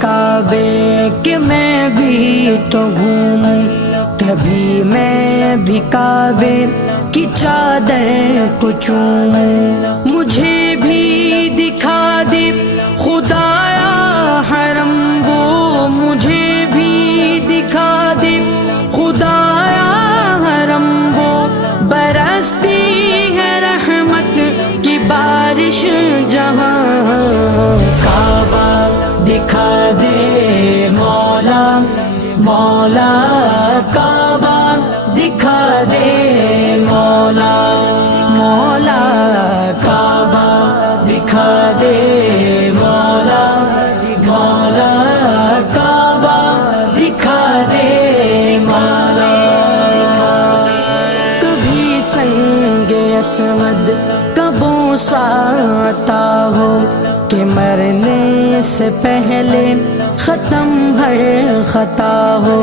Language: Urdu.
کعبے کہ میں بھی تو گھوموں، کبھی میں بھی کعبے کی چادر کو چوموں، مجھے بھی دکھا دے خدایا حرم وہ، مجھے بھی دکھا دے خدایا حرم وہ، برستی ہے رحمت کی بارش جہاں، کعبہ دکھا دے مولا مولا، کعبہ دکھا دے مولا مولا، کعبہ دکھا دے مولا مولا، کعبہ دکھا دے مولا۔ کبھی سنگ اسود کا بوسہ عطا ہو کہ مرنے سے پہلے ختم ہر خطا ہو،